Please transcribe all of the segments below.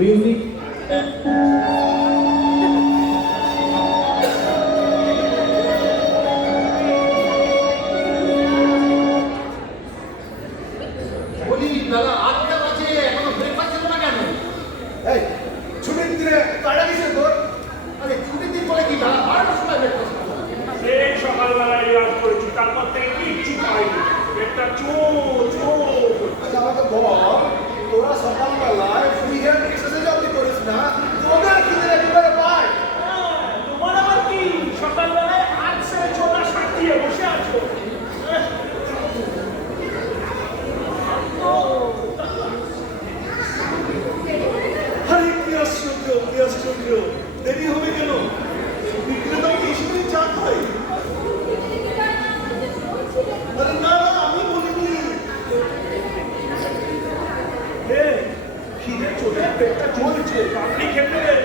Music. বলি দাদা 8টা বাজে এখনো ব্রেকফাস্ট ছিল না কেন? এই ছুটির দিনে কাটা গেছে তোর? আরে ছুটির দিন বলে কি দাদা 12টার সময় ব্রেকফাস্ট করবো? সেই সকালবেলায় রিয়াজ করেছি, তারপর থেকে কিচ্ছু খাইনি, পেটটা চোর। আচ্ছা আমাকে বল, তোরা সকালবেলায় ফ্রি হ্যান্ড এক্সারসাইজ আপনি করিস না, তোদের খিদে একেবারে পায়। তোমার আবার কি সকালবেলায় 8 সাড়ে 6টা সাজিয়ে বসে আছো? আরে কি আশ্চর্য, দেরি হবে কেন? বিক্রেতা এই সময় চা খাই। আরে না আমি বলিনি। খিদে চোটে পেটটা চলছে, আপনি খেতে দেন।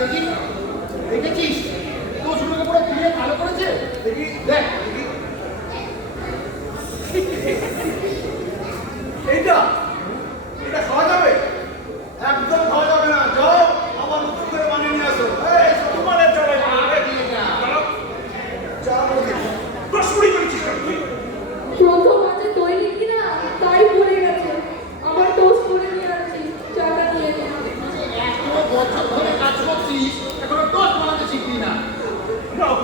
দেখি দেখেছিস তো ছোটকে পুরো ক্লিয়ে ভালো করেছে। দেখি দেখ এইটা খাওয়া যাবে? একদম খাওয়া যাবে না, যাও আবার নতুন করে বানিয়ে নিয়ে আসো। এই তোমার চলে না, আরে দিয়ে যা। চা বলি। রসপুরি করেছিস কেন তুই? প্রথম আছে তৈরি কিনা তাই ভুলে গেছে। আবার টোস্ট করে নিয়ে আসছি, চাটা নিয়ে নে। এখনো বছর ধরে কাজ করছিস এখনো টোস্ট বানাতে শিখবি না। নাও,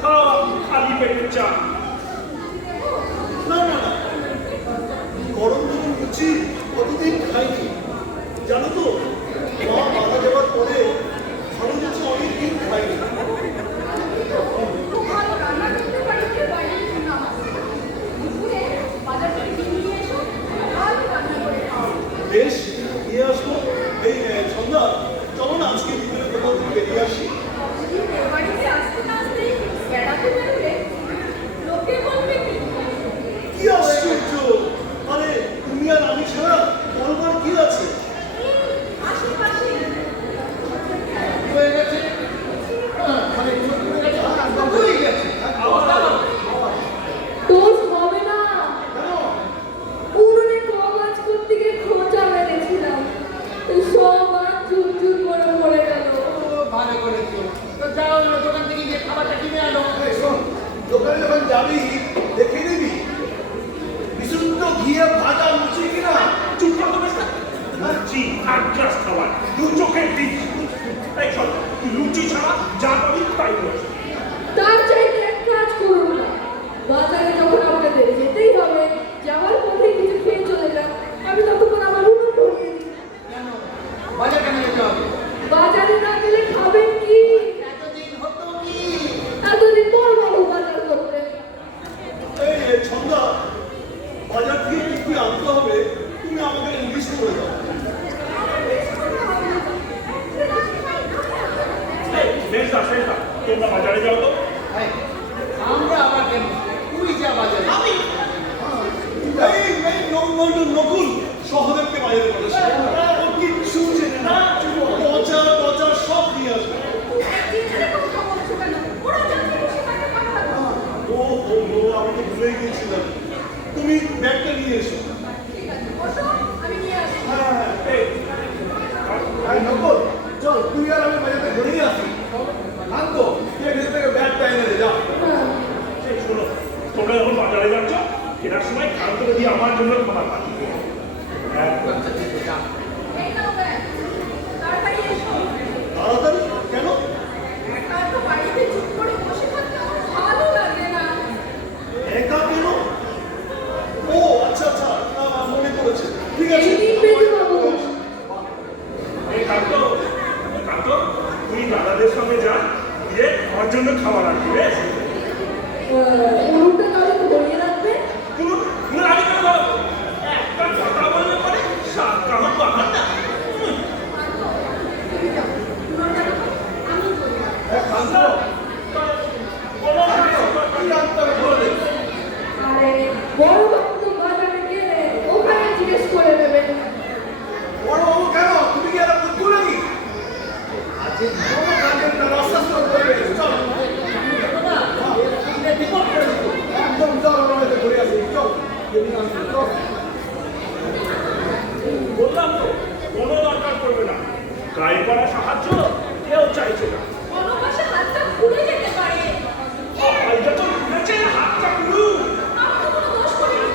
খাও খালি পেটে চা। না গরম লুচি কতদিন খাইনি জানো তো, মা মারা যাওয়ার পরে গরম লুচি অনেকদিন খাইনি। তো ভালো রান্না করতে পারি, কেউ বাইরে থেকে নামাচ্ছে। দুপুরে বাজার থেকে ডিম নিয়ে এসো, ভালো রান্না করে খাও। বেশ নিয়ে আসবো। এই সন্ধ্যা চলো না আজকে ভিতরে কোথাও থেকে বেরিয়ে আসি। দিদির বাড়িতে আসতে না আসতেই বেড়াতে বেরোলে লোকে বলবে কি? কি আশ্চর্য, মানে তুমি আর আমি ছাড়া বলবার কি আছে? আশেপাশে হয়ে গেছে মানে হয়ে গেছে হয়ে গেছে। টোস্ট হবে না। উনুনে কমাজ করতে গিয়ে খোঁচা মেরেছিলাম, সব আর চুরচুর করে পড়ে গেল। ভালো করেছো। তো যাও দোকান থেকে গিয়ে খাবারটা কিনে আনো। এই শোন, দোকানে যখন যাবি দেখে নিবি বিশুদ্ধ ঘিয়ে ভাজা লুচি কিনা। চুপ করো তো বেশটা। লুচি থার্ড ক্লাস খাবার, দু চোখের দিক। এই শোন, তুই লুচি ছাড়া যা পাবি তাই বল। তার চাইতে এক কাজ করুন না, বাজারে যখন আপনাদের যেতেই হবে, যাওয়ার পথে কিছু খেয়ে চলে যান। আমি ততক্ষণ আমার উনুন ধরিয়ে দিই। কেন বাজার কেন যেতে হবে? বাজারে না গেলে খাবেন কি? এতদিন হতো কি? এতদিন পর বাবু বাজার করতে। এই সন্ধ্যা বাজার থেকে কি কি আনতে হবে তুমি আমাকে লিস্ট করে দাও। বেশটা তোমরা বাজারে যাও তো। এই, আমরা আবার কেন? তুই যা বাজারে। আমি নকুল সহদেবকে বাজারে বলেছে, ও কিচ্ছু চেনে না, পচা সব নিয়ে আসবে। ও আমি তো ভুলেই গিয়েছিলাম, তুমি ব্যাগটা নিয়ে এসো। আমি নিয়ে আসি। হ্যাঁ নকুল চল তুই আর আমি বাজারে ঘুরেই আসি। আনতো তুই এখান থেকে ব্যাগটা এনে দে, যা। এই শোনো, তোমরা যখন বাজারে যাচ্ছ ফেরার সময় খাল করে দিয়ে আমার জন্য খাবার পাঠিয়ে দেবে। আচ্ছা ঠিক আছে যা। এই নাও ব্যাগ, তাড়াতাড়ি এসো। তাড়াতাড়ি কেন? একা তো বাড়িতে চুপ করে বসে থাকতে আমার ভালো লাগে না। একা কেন? ও আচ্ছা মনে পড়েছে, ঠিক আছে। এই নিন বেজু বাবু। এই কান্ত, তুই দাদাদের সঙ্গে যা, গিয়ে আমার জন্য খাবার আনবি। বেশ উনুনটা তাহলে ধরিয়ে রাখবে। আমি কেন ধরো? বললাম তো কোনো দরকার পড়বে না, গায়ে করা সাহায্য কেউ চাইছে না। কোনো পাশে হাতটা খুলে যেতে পারে। ভাই যখন খুলেছে হাতটা খুলুন। আমি তো কোনো দোষ করিনি।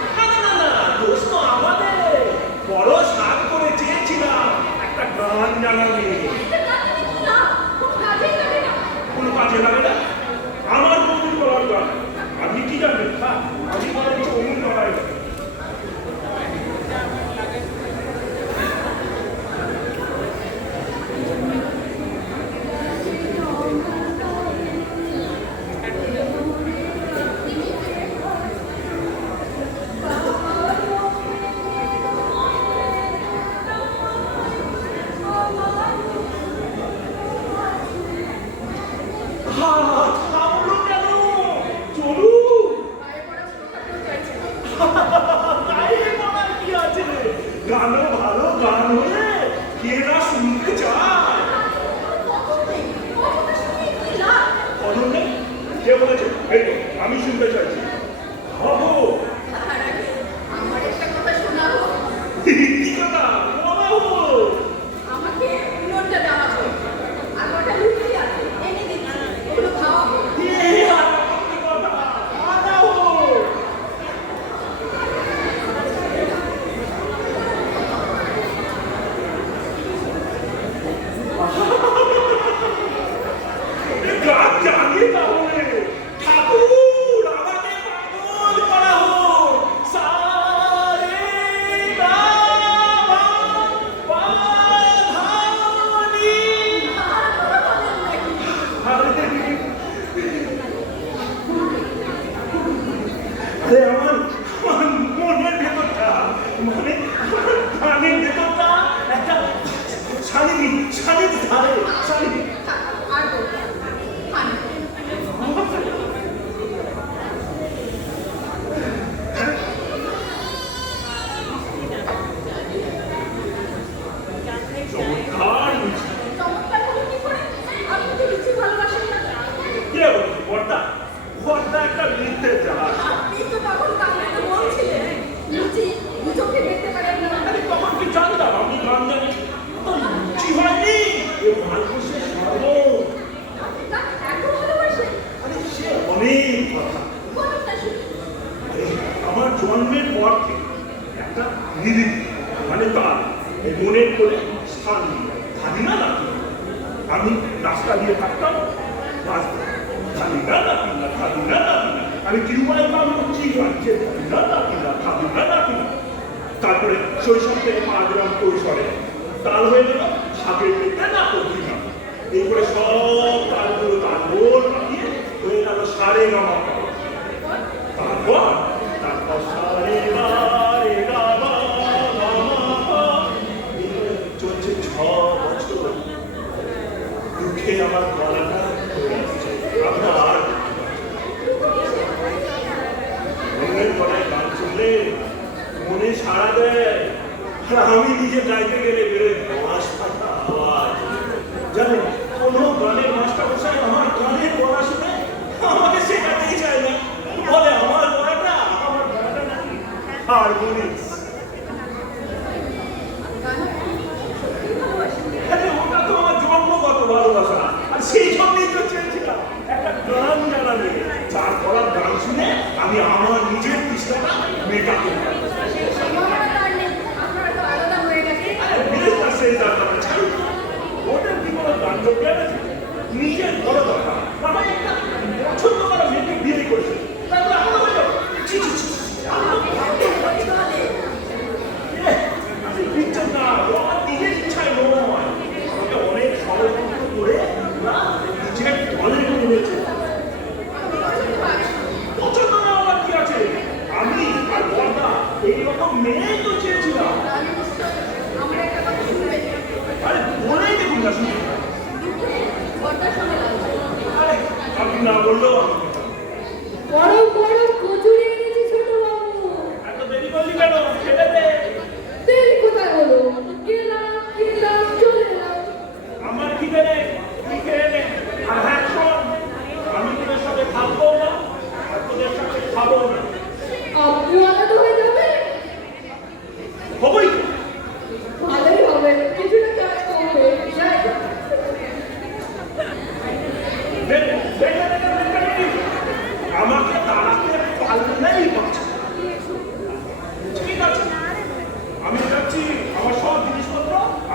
না, দোষ তো আমাদের। বড় সাধ করে চেয়েছিলাম একটা গান জানা মেয়ে। এতে কাজে কি লাভ? কোনো কাজেই লাগে না। কোনো কাজে লাগে না? আমার বন্ধুর গলার গান আপনি কি জানবেন? আমি বরঞ্চ অমূল গলায় গান। থামলো কেন? চলুন। গায়ে পড়া শ্রোতা কেউ চাইছে না। তাই বলার কি আছে? গানও ভালো গান হলে কে না শুনতে চায়? কখন নেই? কখনটা শুনিয়ে কি লাভ? কদম নেই? কে বলেছে? এই তো, আমি শুনতে চাইছি। ভাবো। তার আগে আমার একটা কথা শোনা হোক। কি কথা? বলো। আমাকে উনুনটা দেওয়া হোক। আর কটা লুচি আছে, এনে দিচ্ছি। ওগুলো খাওয়াবো। এই আর কি কথা? আনাও। গান জানি তাহলে। ঠাকুর আমাকে পাগল করা হোক। সারে পাধানি। আর কথা বলেন নাকি? আরে আমার মনের ভেতরটা, মানে প্রাণের ভেতরটা একটা শালিনী ধারে শালিনী। থাক, আর বলবো না। পানি। চমৎকার মিষ্টি। চমৎকার হলো কি করে? আপনি তো লুচি ভালোবাসেন না। কে বলছে? বর্দা একটা মিথ্যে জাহাজ। আপনি তো তখন কাউকে বলছিলেন লুচি দু চোখে দেখতে পারেন না। আরে তখন কি জানতাম আমি গান জানি? তো লুচি হয়নি, এ মালকোষের শরবত। তা এত ভালোবাসেন? আরে সে অনেক কথা। বলুন না শুনি। আরে আমার জন্মের পর থেকে একটা দিদি, মানে তার এই মনের কোলে স্থান নিয়ে খালি না নাকি আমি রাস্তা দিয়ে থাকতাম, খালি না নাকি না, খালি না নাকি না, আমি টিউবওয়েল পান করছি, রাজ্যে খালি না নাকি না, খালি না নাকি না। তারপরে শৈশব থেকে পাঁচগ্রাম কৈশোরে তাল হয়ে গেল সাপের পেটে না করছি না, এই করে সব তালগুলো তালগোল পাঠিয়ে হয়ে গেল সারে গামা। তারপর সারে গা রে গা মা মা মা পা। চলছে 6 বছর। দুঃখে আমার গলাটা হয়ে আসছে। আপনার মনের গলায় গান শুনলে মনে সাড়া দেয়, আর আমি নিজে গাইতে গেলে বেরোয় বাঁশ ফাটা আওয়াজ। জানেন, কোনো গানের মাস্টার মশাই আমার গানের গলা শুনে আমাকে শেখাতেই চায় না, বলে আমার গলাটা নাকি হারমোনিক্স। গান সত্যি ভালোবাসেন? আরে ওটা তো আমার জন্মগত ভালোবাসা, আর সেই জন্যই তো চেয়েছিলাম একটা গান জানাবে, যার গলার গান শুনে আমি আমার নিজের তৃষ্ণাটা মেটাতে পারি। সেই সম্ভাবনা তার নেই। আপনারা তো আলাদা হয়ে গেছে। আরে বেশ না, সেই জানতাম ছাড়ি ওদের কি কোনো গান যোগ্য আছে? নিজের বড় দরকার, আমার একটা পছন্দ করা মেয়েকে বিয়ে করেছে, তারপরে আমরা হয়ে যাবো। ছি ছি ছি ছি, আপনি এত বই চলে। আমি বিচ্ছেদ না, আমার নিজের ইচ্ছায় নয়, আমাকে অনেক ষড়যন্ত্র করে না নিজের দলে নিয়েছে। আপনি পছন্দ পারেন। পছন্দ না আমার কি আছে? আমি আর বর্দা এইরকম মেয়েই তো চেয়েছিলাম। তাহলে নিশ্চয় আমরা একটা কথা শুনবেন। আরে বলেই দেখুন না শুনি। কিন্তু বড়টার সঙ্গে লাগবে। আরে আপনি না বললেও গরম গরম কচুরি এনেছি ছোট বাবু। এত দেরি করলি কেন? খেলে দে। দেরি কোথায় হলো? গেলাম চলে এলাম। আমার খিদে নেই, তুই খেয়ে নে। আর হ্যাঁ শোন, আমি তোদের সাথে থাকবো না আর তোদের সাথে খাবো না। আপনিও আলাদা হয়ে যাবেন? হবই তো।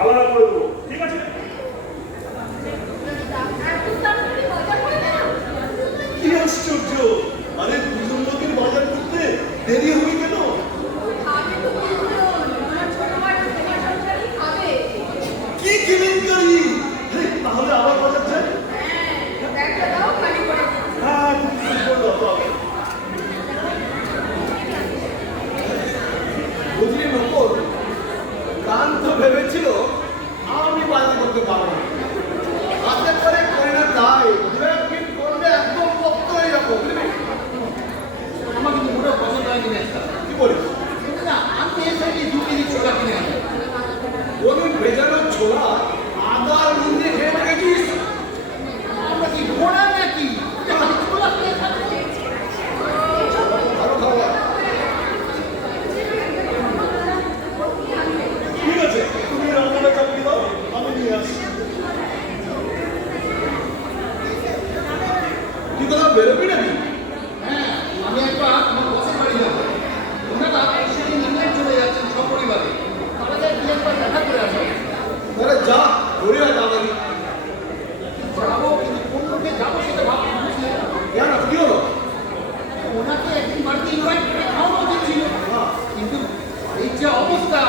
আলাদা করে দেবো, ঠিক আছে? এত তাড়াতাড়ি বাজার হয় না? কি আশ্চর্য! আরে দুজন লোকের বাজার করতে দেরি হবে কেন? খাবে তো দুজন, আমার ছোট ভাই তোমার সংসারই খাবে। কি কেলেঙ্কারি! আরে, তাহলে আবার বাজার যাই? হ্যাঁ, ব্যাগটা দাও, খালি করে দিচ্ছি। হ্যাঁ, খুব সুন্দর ব্যাপার। বুঝলি নকল, গান তো ভেবেছিল আমি বাজার করতে পারবো না। হাতে করে করি না তাই, দু একদিন করলে একদম মুক্ত হয়ে যাবো, বুঝলি? আমার কিন্তু পুরো পছন্দ হয়নি ম্যাচটা। কি বলিস? কিন্তু না, আমি এই সাইডে 2 কেজি ছোলা কিনে আনি। ওদের ভেজানো ছোলা আদার মধ্যে খেয়ে রেখেছিস? আমরা কি ঘোড়া নাকি যে খালি ছোলা খেয়ে থাকবো? ভালো খাবার। ঠিক আছে, তুমি রান্নাটা চাপিয়ে দাও, আমি নিয়ে আসি। তুই কোথাও বেরোবি নাকি? হ্যাঁ, আমি একবার আমার বসের বাড়ি যাবো। ওনারা সেদিন ইংল্যান্ড চলে যাচ্ছেন সপরিবারে। আমাদের কি একবার দেখা করে আসবো। তাহলে যা, ঘুরে আয় তাড়াতাড়ি। যাবো, কিন্তু কোন লোকে যাবো সেটা ভাবছি, বুঝলে? কেন, কি হলো? ওনাকে একদিন বাড়িতে ইনভাইট করে খাওয়ানো দিচ্ছিল। কিন্তু এই যে অবস্থা,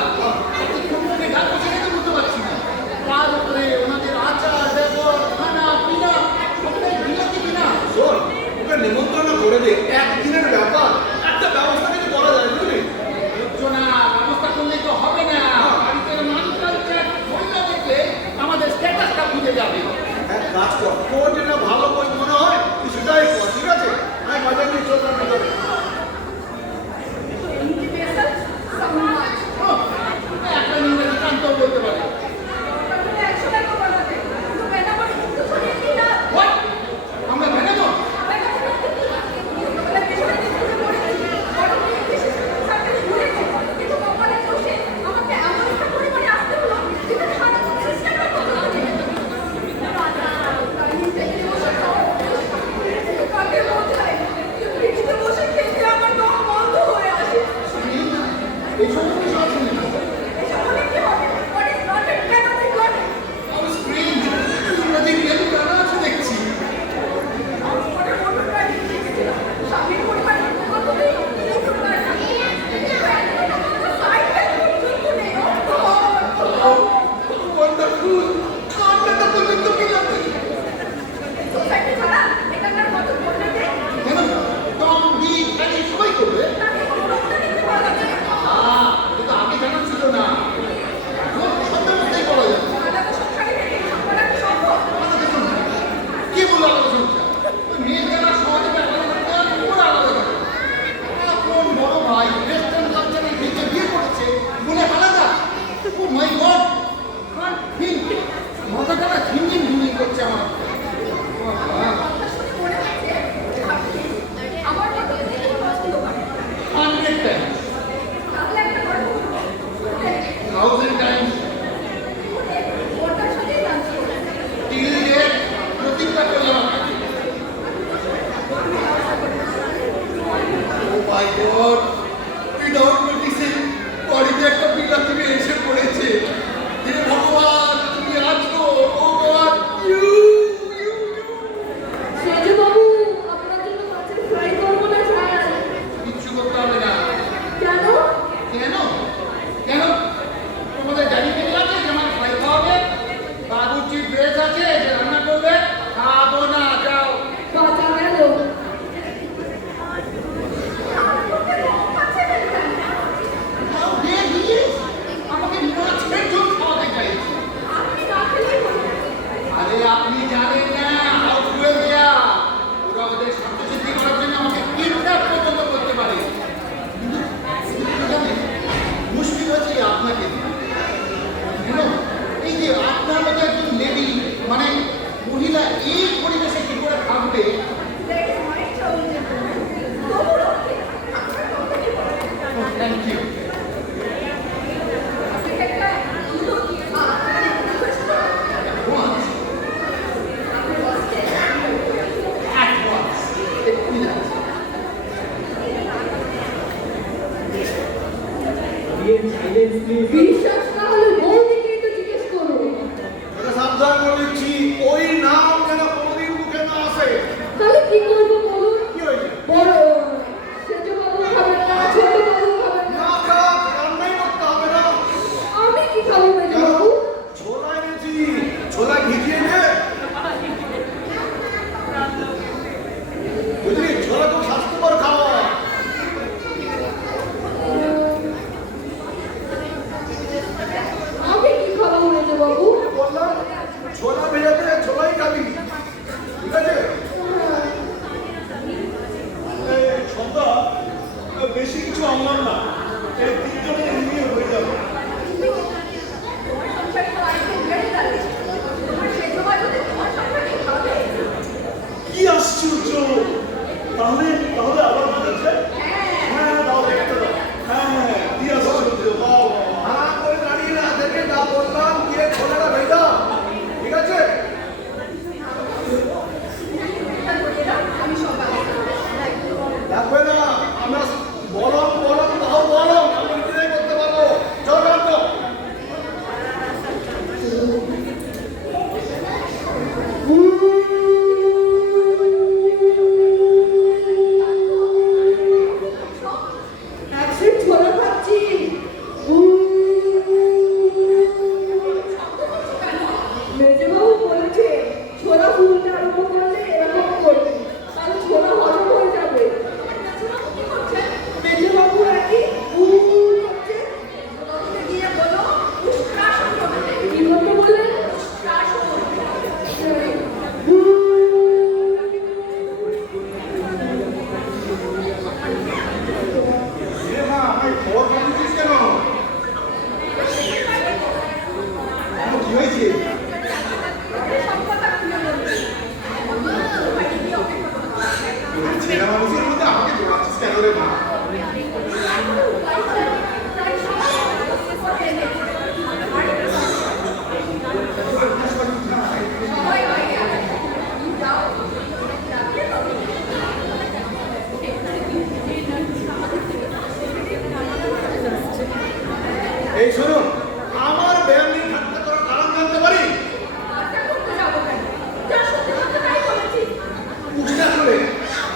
তাতে কোন লোকে ডাকবো সেটা তো বুঝতে পারছি না। তার উপরে ওনাদের আচার, ব্যবহার, খানা, পিনা সবটাই বিলাতি কিনা। শোন, ওকে নেমন্তন্ন করে দে, একদিনের ব্যাপার, একটা ব্যবস্থা কিন্তু করা যায়, বুঝলি? বুঝছো না, ব্যবস্থা করলে তো হবে না। বাড়িতে মান কালচার মহিলা দেখলে আমাদের স্ট্যাটাসটা বুঝে যাবে। এক কাজ কর, তোর যেটা ভালো বই মনে হয় তুই সেটাই কর, ঠিক আছে? আমি বাজার নিয়ে চললাম ভিতরে। ইন্টিমেশন সমাজ। ও, একটা ইংরেজি কান্তও বলতে পারে। তাহলে 100 টাকা বানাতে। তো কেন করে কিন্তু ছড়িয়ে দিই না? What? আমরা ম্যানেজার? এই সমস্ত সব শুনি। স্ক্রিন ইংরেজি রিয়েলি জানা আছে দেখছি। ওয়ান্ডারফুল, কান্নাটা পর্যন্ত বিলাতি। কেন? টম, ডিক, হ্যারি সবাই করবে। কিন্তু আগে জানা ছিল না। এখন সন্ধ্যের মধ্যেই করা যাবে। আলাদা দেখুন না। কে বললো আলাদা সংসার? ওই মেয়ে যারা সমাজে আলাদা করতে হয়, ওরা আলাদা করে। এখন বড় ভাই ওয়েস্টার্ন কালচারের দিকে বিয়ে করেছে বলে আলাদা। ও মাই গড, কান্ট থিঙ্ক। মাথাটা না ঝিমঝিম ঝিমঝিম করছে আমার। বাবা, আমার মতো দেখে পছন্দ করে 100 times, তাহলে একটা গল্প বলবো। 1000 times, ওটার সাথেই জানছি till date প্রতিজ্ঞা করলাম আপনাকে। ও মাই গড, উইদাউট নোটিসিং বাড়িতে একটা বিলাতি মেয়ে এসে পড়েছে। হে ভগবান, তুমি আছো। ও গড, ইউ। সেজবাবু আপনার জন্য মাছের ফ্রাই করবো না ছাড়। কিচ্ছু করতে হবে না। কেন? কেন? কেন? তোমাদের জানি পেয়ে আছে যে আমার ফ্রাই খাওয়াবে? বাবুর্চির ড্রেস আছে যে রান্না করবে? খাবো না, যাও। বাঁচা গেল। যাও, দিয়ে দিয়ে আমাকে মাছের ঝোল খাওয়াতে চাইছে। আপনি না খেলেই হলো। আরে আপনি জানেন না, হাউ ফুয়েল দেয়া। ওরা ওদের স্বার্থসিদ্ধি করার জন্য আমাকে কিডন্যাপ পর্যন্ত করতে পারে। কিন্তু কিন্তু জানেন, মুশকিল হচ্ছে এই আপনাকে নিয়ে। কেন? এই যে আপনার মতো একজন লেডি, মানে মহিলা এই পরিবেশে কি করে থাকবে? দেখে অনেক চলে যেত। তবু রক্ষে। আপনার কথা কি বলে? Thank you. আপনি একটা দুটো আপনার রিকোয়েস্ট করুন। Once, আপনি বসকে at once. এক্ষুনি যাচ্ছি। বিশ্বাস না হলে বৌদিকেই তো জিজ্ঞেস ছোলা ভেজাতে ছোলাই খাবি, ঠিক আছে? সন্ধ্যা বেশি কিছু আমার না, এই তিনজনে নিয়ে হয়ে যাবে। তোমার সংসারে তো আরেকটু বেড়ে গেলে তোমার সে সময় হলে তোমার সংসারই হবে। কি আশ্চর্য! তাহলে তাহলে আবার বলেছে? হ্যাঁ, দাও একটা দাও। হ্যাঁ, কি আশ্চর্য! দাও। হাঁ করে দাঁড়িয়ে না থেকে যা বললাম গিয়ে ছোলাটা ভেজা, ঠিক আছে? আমি সব লাগবে না, আমরা বলম বলম তাও বলম, আমি নিজেই করতে পারবো। চল কান্ত। একশিট ছোলা খাচ্ছি। মেজবাবু বলেছে ছোলা ফুলতে আরম্ভ করলে এরকম করবে, তাহলে ছোলা হজম হয়ে যাবে। মেজবাবু একই করছে। গিয়ে বলো কি করতে বললেন? এ মা, আমায় খবর পাঠিয়েছিস কেন? কি হয়েছে? ছেলে মানুষের মধ্যে আমাকে জোড়াচ্ছিস কেন রে মা? এই শুনুন, আমার ব্যায়াম নিয়ে ঠাট্টা করার কারণ জানতে পারি? বুঝতে পারলে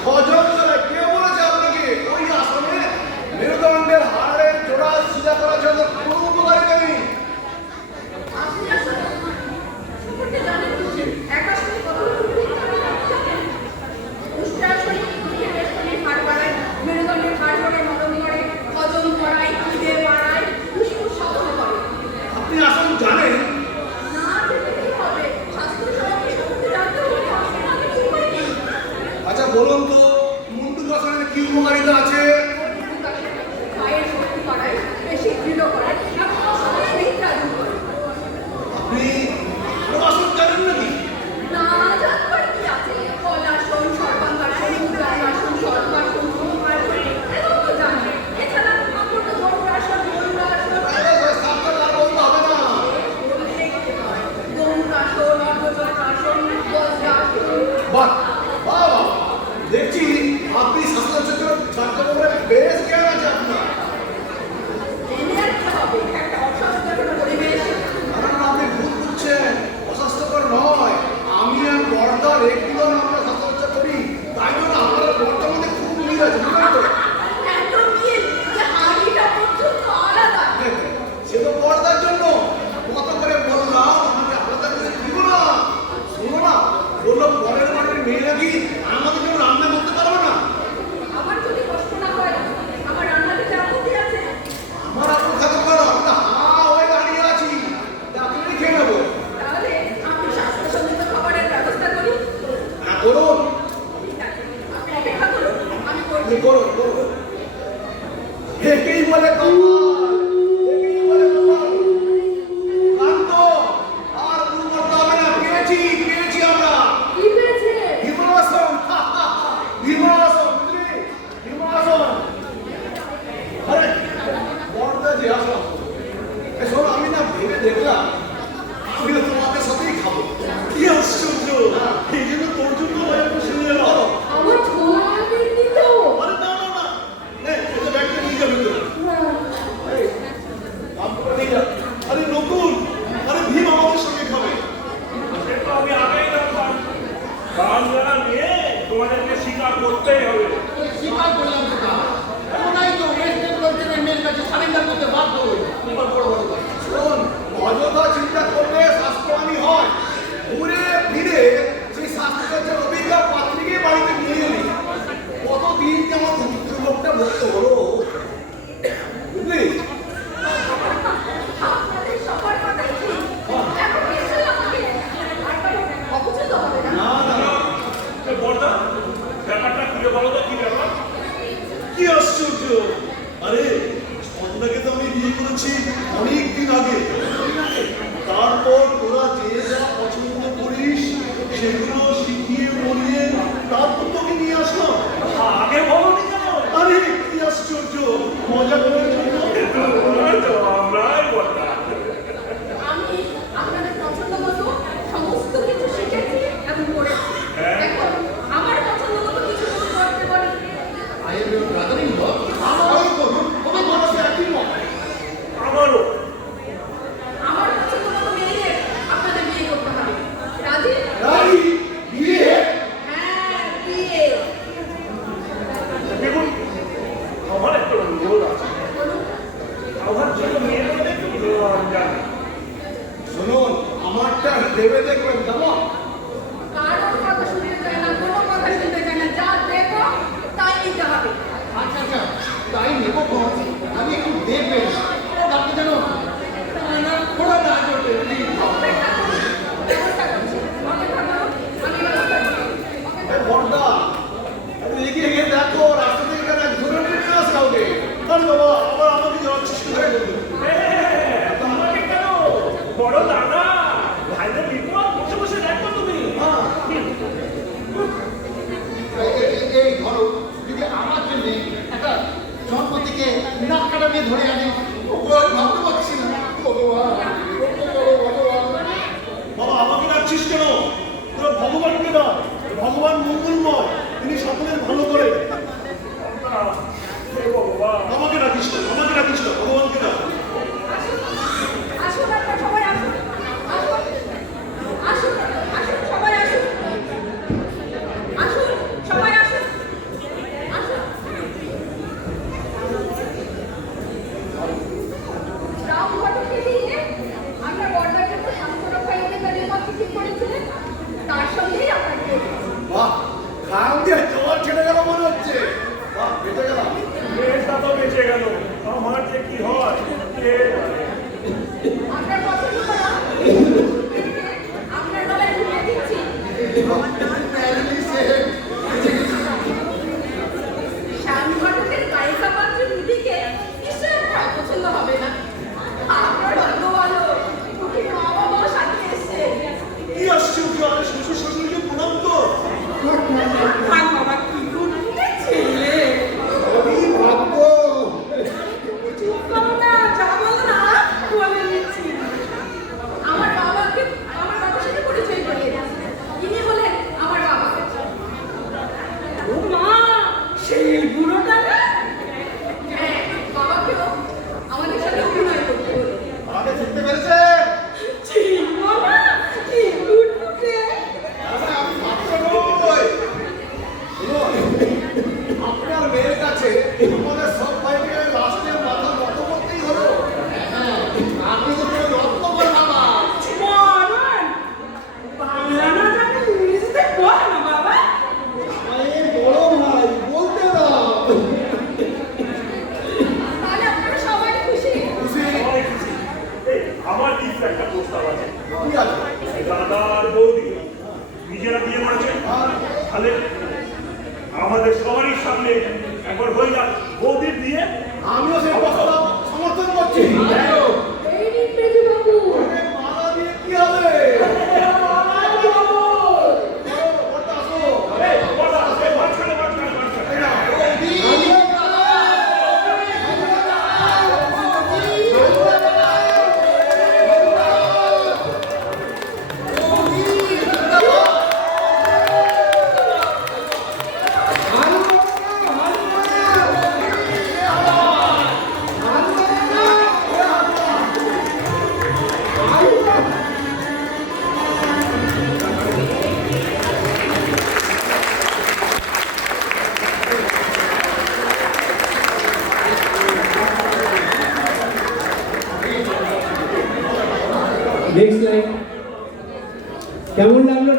হজম চলে কে বলেছে আপনাকে ওই আসনে মেরুদণ্ডের হাড়ের জোড়া সিধা করা ছাড়া কোনো উপকারিতা নেই? মেরুদণ্ডের হাড় করে নরম করে হজম করায় খিদে বাড়ায় ফুসফুস সচল করে। আপনি আসন জানেন? না জেনে কি হবে? স্বাস্থ্য সম্পর্কে সম্পর্কে জানতে হলে আমাকে কি উপায় নেই? আচ্ছা বলুন তো মুন্ডুকাসনের কি উপকারিতা আছে? পায়ের শক্তি বাড়ায়, পেশি দৃঢ় করে, এবং অসহায় নিদ্রা দূর করে। আপনি আরো আসন জানেন নাকি? না জানবার কি আছে? কলাসন, সর্বাঙ্গাসন, উদ্যানাসন, সর্বাসন, ধনুরাসন, এগুলো তো জানি। এছাড়া আপন ধনুরাসন, ময়ূরাসন, সাতটা আর বলতে হবে না। একটা দেবে দেখবেন কেমন? কারোর কথা শুনতে চায় না, কোনো কথা শুনতে চায় না, যা দেখো তাই নিতে হবে। আচ্ছা আচ্ছা, তাই নেবো কম। আমি একটু দেখবেন আপনি যেন না খোলা না চলবে প্লিজ। অপেক্ষা করুন, ব্যবস্থা করছি। অপেক্ষা করুন, আমি ব্যবস্থা করছি। এই বড়দা, একটু এগিয়ে গিয়ে দেখো রাস্তা থেকে কেন এক ধরে নিয়ে আসে কাউকে। আরে বাবা, আবার আমাকে যাচ্ছিস কোথায় বলবে? তোমাকে কেন বড় দাদা ভাইদের বিপদ বসে বসে দেখো তুমি। হ্যাঁ, এই ধরো, যদি আমার জন্য একটা জন্ম থেকে নাক কাটা মেয়ে ধরে আনে, ভাবতে পারছি না। ভগবান, ভগবান। বাবা আমাকে ডাকছিস কেন? তোরা ভগবানকে ডাক। ভগবান মঙ্গলময়, তিনি সকলের ভালো করে। হে ভগবান, আমাকে ডাকিস না, আমাকে ডাকিস না, ভগবানকে ডাক। আসুন, আসুন আপনারা সবাই আসুন। আসুন, আসুন, আসুন সবাই আসুন। আসুন, সবাই আসুন। আসুন। রাম ঘটককে দিয়ে আমরা বর্দার জন্য শান্তরক্ষা অধিকারীর পক্ষে ঠিক করেছিলেন, তার সঙ্গেই আপনার বিয়ে। বাহ, খাম দিয়ে জোয়ার ছেড়ে গেল মনে হচ্ছে। বাহ, বেঁচে গেলাম। মেয়েটা তো বেঁচে গেল, আমার যে কি হয় কে জানে। আপনার পছন্দ করা আপনার গলায় ঝুলিয়ে দিচ্ছি। শ্যাম ঘটকের গায়িকা পাত্র নিধিকে নিশ্চয় আপনার অপছন্দ হবে না। আপনার ভাগ্য ভালো, দুটি মা বাবাও সাথে এসছে। কি আসছে কি আরে শ্বশুর শাশুড়িকে প্রণাম কর। ভাগ বাবা, কি গুণগুণে ছেলে। আমি ভাগ্য। চুপ করো না, যা বলো না বলে নিচ্ছি। আমার বাবার সাথে পরিচয় করিয়ে দিন। ইনি হলেন আমার বাবা। ও মা, সেই বুড়োটা না? হ্যাঁ, বাবাকেও আমাদের সাথে অভিনয় করতে হলো। আগে চিনতে পেরেছে? চিনবো না, কি ফুটফুটে। আরে আমি ভাগ্য নই। শুনুন, আপনার মেয়ের কাছে আমাদের সব ভাইকে লাস্টে মাথা নত করতেই হলো। আপনি তো পুরো রত্নকর বাবা। মরণ, বাংলা না জানে ইংরেজিতে বল না বাবা। আমি বড় ভাই, বলতে দাও। তাহলে আপনারা সবাই খুশি। খুশি? সবাই খুশি। এই, আমার কিন্তু একটা প্রস্তাব আছে। কি আছে? দাদার বৌদি নিজেরা বিয়ে করেছে, তাহলে আমাদের সবারই সামনে একবার হয়ে যাক বৌদির বিয়ে। আমিও সেই প্রস্তাব সমর্থন করছি। এই নিন মেজবাবু। আরে মালা দিয়ে কি হবে? ওটা আসো। এই, বড়দা, এই, মাঝখানে, মাঝখানে, মাঝখানে। এই নাও। Next line. কেমন লাগলো